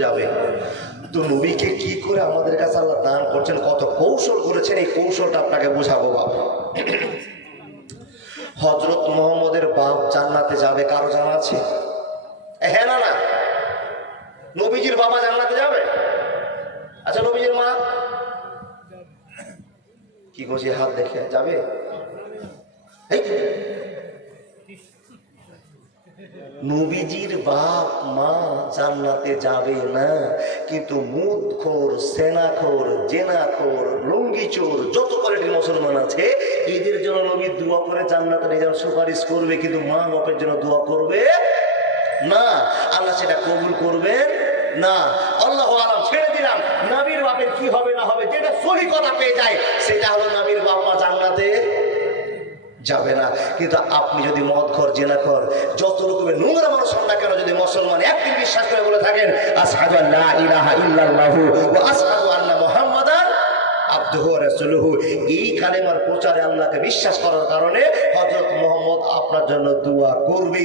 যাবে। তো নবীকে কি করে আমাদের কাছে আল্লাহ দান করছেন, কত কৌশল করেছেন, এই কৌশলটা আপনাকে বোঝাবো বাবা হজরত মোহাম্মদের বাপ জান্নাতে যাবে কারও জানা আছে? হ্যাঁ না না। নবীজির বাবা জান্নাতে যাবে? আচ্ছা নবীজির মা? কি করছি হাত দেখে যাবে? এই। নবীজির বাপ মা জান্নাতে যাবে না। কিন্তু মুদখোর, সেনাখোর, জেনাখোর, লুঙ্গিচোর, যত কোয়ালিটির মুসলমান আছে, এদের জন্য নবী দোয়া করে জান্নাতে নিয়ে যাওয়ার সুপারিশ করবে, কিন্তু মা বাপের জন্য দোয়া করবে না। আল্লাহ সেটা কবুল করবেন না। আল্লাহ আলাম, ছেড়ে দিলাম। নবীর বাপের কি হবে না হবে, যেটা সহি কথা পেয়ে যায়, সেটা হলো নবীর বাপ মা জান্নাতে যাবে না। কিন্তু আপনি যদি মদ খর, জেনা খর, যত রকমের নোংরা মানুষ হন না কেন, যদি মুসলমান একদিন বিশ্বাস করে বলে থাকেন এই প্রচারে বিশ্বাস করার কারণে হযরত মুহাম্মদ আপনার জন্য দোয়া করবে।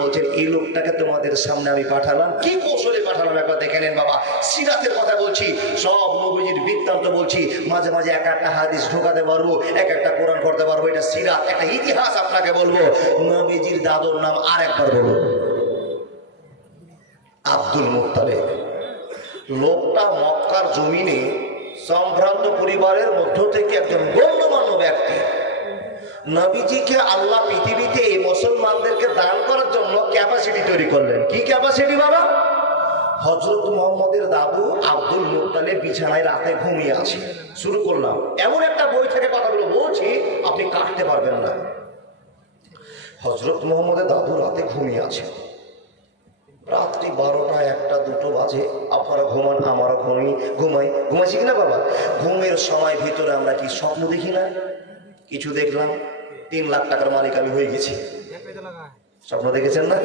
বলছেন, এই লোকটাকে তোমাদের সামনে আমি পাঠালাম। কি কৌশলে পাঠালাম? একবার দেখে নেন বাবা। সিরাতের কথা বলছি। সব বলছি মাঝে মাঝে এক একটা হাদিস ঢোকাতে পারব, এক একটা কোরআন করতে পারব, এটা সিরাত, একটা ইতিহাস আপনাকে বলব। নবীজির দাদুর নাম আর একবার বলব আব্দুল মুক্তালেব লোকটা মক্কার জমিনে সম্ভ্রান্ত পরিবারের মধ্য থেকে একজন গণ্যমান্য ব্যক্তি। নবীজিকে আল্লাহ পৃথিবীতে এই মুসলমানদেরকে দান করার জন্য ক্যাপাসিটি তৈরি করলেন। কি ক্যাপাসিটি বাবা? হজরত মোহাম্মদের দাদু আব্দুল মুক্তালে বিছানায় রাতে ঘুমিয়ে আছে। শুরু করলাম। এমন একটা বই থেকে কথাগুলো বলছি, আপনি কাটতে পারবেন না। হজরত মোহাম্মদের দাদু রাতে ঘুমিয়ে আছে। রাত্রি বারোটা, একটা, দুটো বাজে। আপনারা ঘুমান, আমারও ঘুমি, ঘুমাই। ঘুমাইছি কিনা বাবা? ঘুমের সময় ভিতরে আমরা কি স্বপ্ন দেখি না? কিছু দেখলাম, তিন লাখ টাকার মালিক আমি হয়ে গেছি। স্বপ্ন দেখেছেন না?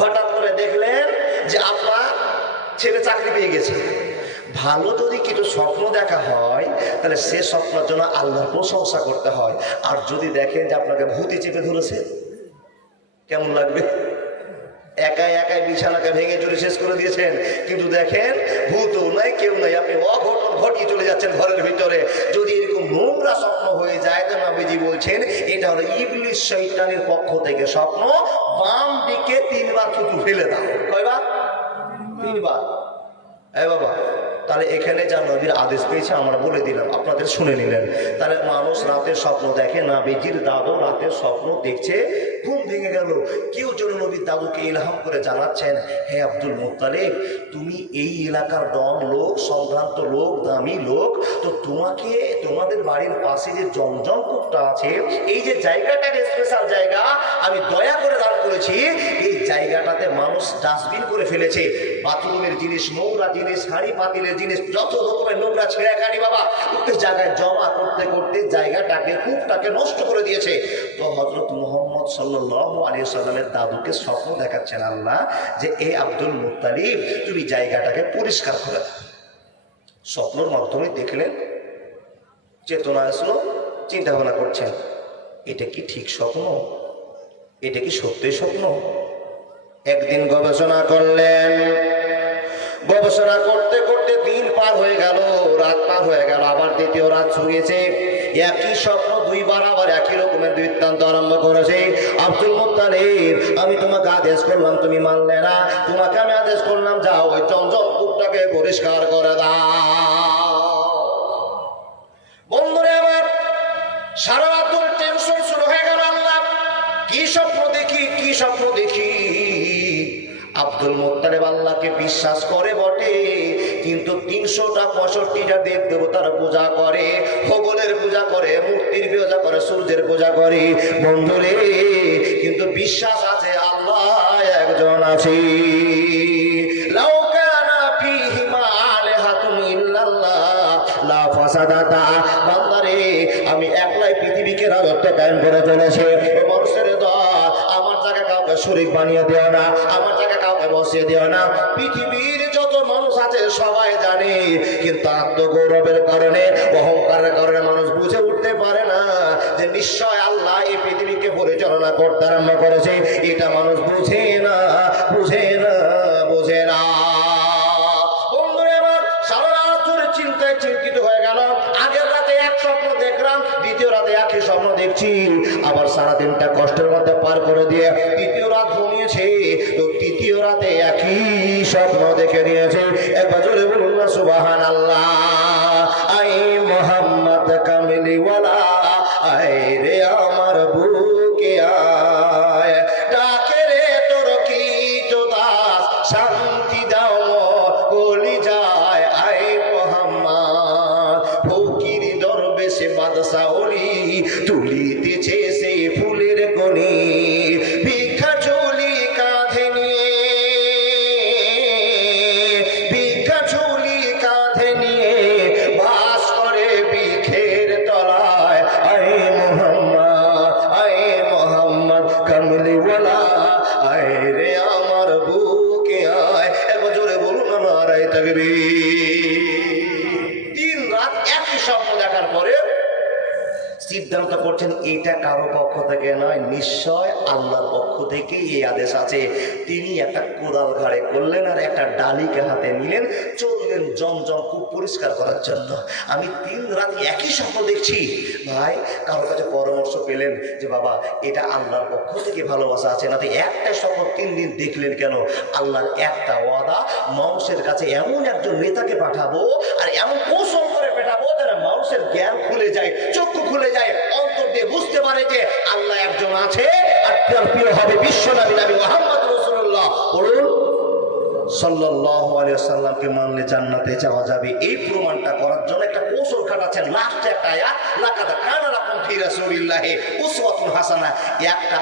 হঠাৎ করে দেখলেন যে আপনার ছেলে চাকরি পেয়ে গেছে। ভালো যদি কিছু স্বপ্ন দেখা হয়, তাহলে সে স্বপ্নের জন্য আল্লাহর প্রশংসা করতে হয়। আর যদি দেখেন যে আপনাকে ভূতি চেপে ধরেছে, কেমন লাগবে? একাই একাই বিছানাকে ভেঙে চুরে শেষ করে দিয়েছেন। কিন্তু দেখেন, ভূতও নাই, কেউ নাই, আপনি অঘটন ঘটিয়ে চলে যাচ্ছেন ঘরের ভিতরে। যদি এরকম নোংরা স্বপ্ন হয়ে যায়, তো নবীজি বলছেন, এটা হলো ইবলিশ শৈতানের পক্ষ থেকে স্বপ্ন। বাম দিকে তিনবার থুতু ফেলে দাও। কয়বার? তিনবার। এই বাবা, তাহলে এখানে যা নবীর আদেশ পেয়েছে, আমরা বলে দিলাম, আপনাদের শুনে নিলেন। তাহলে মানুষ রাতের স্বপ্ন দেখে না বেজির দাদু রাতের স্বপ্ন দেখছে ঘুম ভেঙে গেল। কেউ যেন নবীর দাদুকে ইলহাম করে জানাচ্ছেন, হে আব্দুল মোত্তালেব, তুমি এই এলাকার ডন লোক সম্ভ্রান্ত লোক, দামি লোক, তো তোমাকে, তোমাদের বাড়ির পাশে যে জমজম কূপটা আছে, এই যে জায়গাটা স্পেশাল জায়গা, আমি দয়া করে দান করেছি, এই জায়গাটাতে মানুষ ডাস্টবিন করে ফেলেছে। বাথরুমের জিনিস, নোংরা জিনিস, হাঁড়ি পাতিলের জিনিস, যত রকমের নোংরা ছেঁড়াখানি বাবা ওই জায়গায় জমা করতে করতে জায়গাটাকে, কূপটাকে নষ্ট করে দিয়েছে। তো হজরত মোহাম্মদ সাল্লাহ সাল্লামের দাদুকে স্বপ্ন দেখাচ্ছেন আল্লাহ যে, এ আব্দুল মুত্তালিব, তুমি জায়গাটাকে পরিষ্কার করে দাও। স্বপ্নর মাধ্যমে দেখলেন চেতনা আসলো চিন্তা ভাবনা করছেন, এটা কি ঠিক স্বপ্ন? এটা কি সত্যি স্বপ্ন? একদিন গবেষণা করলেন, গবেষণা করতে করতে দিন পার হয়ে গেল, রাত পার হয়ে গেল, আবার দ্বিতীয় রাত শুয়েছে একই স্বপ্ন দুইবার আবার একই রকমের বৃত্তান্ত আরম্ভ করেছে। আব্দুল মুত্তালিব, আমি তোমাকে আদেশ করলাম, তুমি মানলে না। তোমাকে আমি আদেশ করলাম, যাও, ওই চঞ্চল কূপটাকে পরিষ্কার করে দাও। বন্ধুরে আমার সারা রাত ধরে টেনশন শুরু হয়ে গেল আল্লাহ। কি স্বপ্ন দেখি, কি স্বপ্ন দেখি? আব্দুল মোত্তালেব আল্লাহকে বিশ্বাস করে বটে, কিন্তু তিনশোটা পঁয়ষট্টিটা দেব দেবতার পূজা করে। করে পূজা করে, সূর্যের পূজা করে। বন্ধুরে, কিন্তু বিশ্বাস আছে, আল্লাহ একজন আছে। আমি একলাই পৃথিবীকে রাজত্ব কায়েম করে চলেছে। মানুষের আমার জায়গা কাউকে শরীর বানিয়ে দিও না, আমার জায়গা কাউকে বসিয়ে দিও না। পৃথিবীর যত মানুষ আছে, সবাই জানে, কিন্তু আত্মগৌরবের কারণে, অহংকারের কারণে মানুষ বুঝে নিশ্চয় আল্লাহ এই পৃথিবীকে পরিচালনা করতে আরম্ভ করেছে। এটা মানুষ বুঝে না বুঝে না বুঝে না। আগের রাতে এক স্বপ্ন দেখলাম, দ্বিতীয় রাতে স্বপ্ন দেখছি। আবার সারা দিনটা কষ্টের মধ্যে পার করে দিয়ে তৃতীয় রাত ঘুমিয়েছে। তো তৃতীয় রাতে একই স্বপ্ন দেখে নিয়েছে। একবার জোরে বলুন না সুবাহান আল্লাহ পরে সিদ্ধান্ত করছেন, এটা কারও পক্ষ থেকে নয়, নিশ্চয় আল্লাহর পক্ষ থেকে এই আদেশ আছে। তিনি একটা কোদাল ঘাড়ে করলেন আর একটা ডালিকে হাতে নিলেন, চললেন জমজম, খুব পরিষ্কার করার জন্য। আমি তিন রাত একই স্বপ্ন দেখছি। ভাই, কারও কাছে পরামর্শ পেলেন যে, বাবা, এটা আল্লাহর পক্ষ থেকে ভালোবাসা আছে। না তো একটা স্বপ্ন তিন দিন দেখলেন কেন? আল্লাহর একটা ওয়াদা, মানুষের কাছে এমন একজন নেতাকে পাঠাবো আর এমন কৌশল মানুষের জ্ঞান খুলে যায়, চক্ষু খুলে যায়, অন্তর দিয়ে বুঝতে পারে যে আল্লাহ একজন আছে, আর তার প্রিয় হবে বিশ্ব মোহাম্মদ রসুল্লাহ বলুন মানলে জান্নাতে যাওয়া যাবে। এই প্রমাণটা করার জন্য একটা কৌশল খাটাচ্ছেন লাস্টে একটা আয়াত, লাকাদ কানা লাকুম ফি রাসূলিল্লাহি উসওয়াতুন হাসানাহ একটা